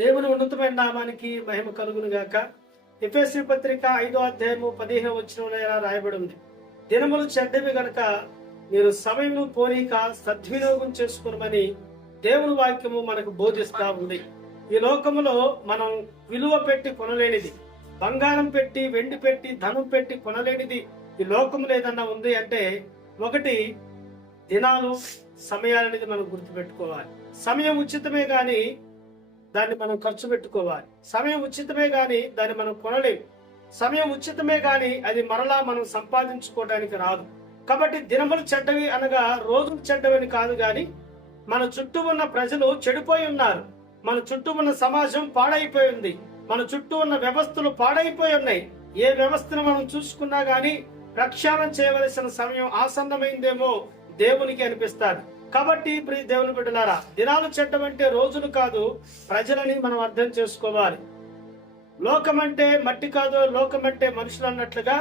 దేవుని ఉన్నతమైన నామానికి మహిమ కలుగును గాక. ఎఫెసీ పత్రిక 5వ అధ్యాయము 15వ వచనంలో ఇలా రాయబడి ఉంది, దినములు చెడ్డవి గనుక మీరు సమయము పోనీక సద్వినియోగం చేసుకునమని దేవుని వాక్యము మనకు బోధిస్తా ఉంది. ఈ లోకములో మనం విలువ పెట్టి కొనలేనిది, బంగారం పెట్టి వెండి పెట్టి ధనం పెట్టి కొనలేనిది ఈ లోకములో ఏదన్నా ఉంది అంటే ఒకటి దినాలు, సమయాలనేది మనం గుర్తుపెట్టుకోవాలి. సమయం ఉచితమే గాని దాన్ని మనం ఖర్చు పెట్టుకోవాలి. సమయం ఉచితమే గాని దాన్ని మనం కొనలేము. సమయం ఉచితమే గాని అది మరలా మనం సంపాదించుకోవడానికి రాదు. కాబట్టి దినములు చెడ్డవి అనగా రోజులు చెడ్డవని కాదు గాని మన చుట్టూ ఉన్న ప్రజలు చెడిపోయి ఉన్నారు. మన చుట్టూ ఉన్న సమాజం పాడైపోయి ఉంది. మన చుట్టూ ఉన్న వ్యవస్థలు పాడైపోయి ఉన్నాయి. ఏ వ్యవస్థను మనం చూసుకున్నా గాని ప్రక్షాళన చేయవలసిన సమయం ఆసన్నమైందేమో దేవునికి అనిపిస్తాడు. కాబట్టి ప్రియ దేవుని బిడ్డలారా, దినాలు చెడ్డమంటే రోజులు కాదు, ప్రజలని మనం అర్థం చేసుకోవాలి. లోకమంటే మట్టి కాదు, లోకమంటే మనుషులు అన్నట్లుగా.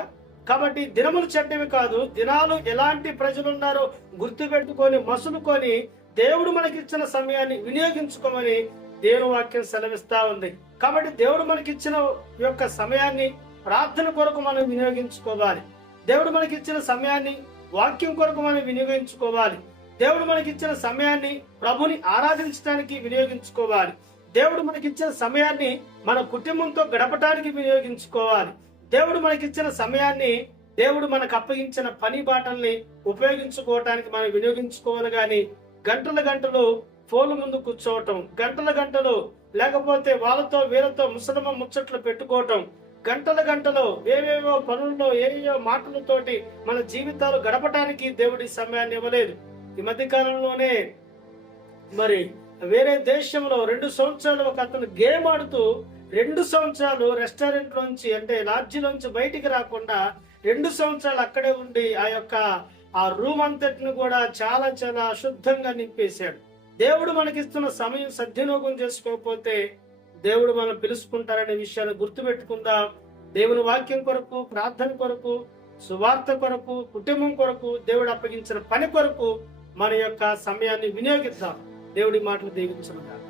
కాబట్టి దినములు చెడ్డవి కాదు, దినాలు ఎలాంటి ప్రజలున్నారో గుర్తు పెట్టుకొని మసులుకొని దేవుడు మనకిచ్చిన సమయాన్ని వినియోగించుకోమని దేవుని వాక్యం సెలవిస్తా ఉంది. కాబట్టి దేవుడు మనకిచ్చిన యొక్క సమయాన్ని ప్రార్థన కొరకు మనం వినియోగించుకోవాలి. దేవుడు మనకిచ్చిన సమయాన్ని వాక్యం కొరకు మనం వినియోగించుకోవాలి. దేవుడు మనకిచ్చిన సమయాన్ని ప్రభుని ఆరాధించడానికి వినియోగించుకోవాలి. దేవుడు మనకిచ్చిన సమయాన్ని మన కుటుంబంతో గడపడానికి వినియోగించుకోవాలి. దేవుడు మనకిచ్చిన సమయాన్ని దేవుడు మనకు అప్పగించిన పని బాటల్ని ఉపయోగించుకోవటానికి మనం వినియోగించుకోవాలి. గాని గంటల గంటలు ఫోన్ ముందు కూర్చోవటం, గంటల గంటలు లేకపోతే వాళ్ళతో వీళ్ళతో ముసలమ్మ ముచ్చట్లు పెట్టుకోవటం, గంటల గంటలు ఏవేవో పనుల్లో ఏవేవో మాటలతోటి మన జీవితాలు గడపటానికి దేవుడి సమయాన్ని ఇవ్వలేదు. ఈ మధ్య కాలంలోనే మరి వేరే దేశంలో 2 సంవత్సరాలు ఒక అతను గేమ్ ఆడుతూ 2 సంవత్సరాలు రెస్టారెంట్ లోంచి అంటే లాడ్జిలోంచి బయటికి రాకుండా 2 సంవత్సరాలు అక్కడే ఉండి ఆ రూమ్ అంతటిని కూడా చాలా చాలా అశుద్ధంగా నింపేశాడు. దేవుడు మనకిస్తున్న సమయం సద్వినియోగం చేసుకోకపోతే దేవుడు మనం పిలుచుకుంటారనే విషయాన్ని గుర్తుపెట్టుకుందాం. దేవుని వాక్యం కొరకు, ప్రార్థన కొరకు, సువార్త కొరకు, కుటుంబం కొరకు, దేవుడు అప్పగించిన పని కొరకు మన యొక్క సమయాన్ని వినియోగిద్దాం. దేవుడి మాటలు దీవించును గాక.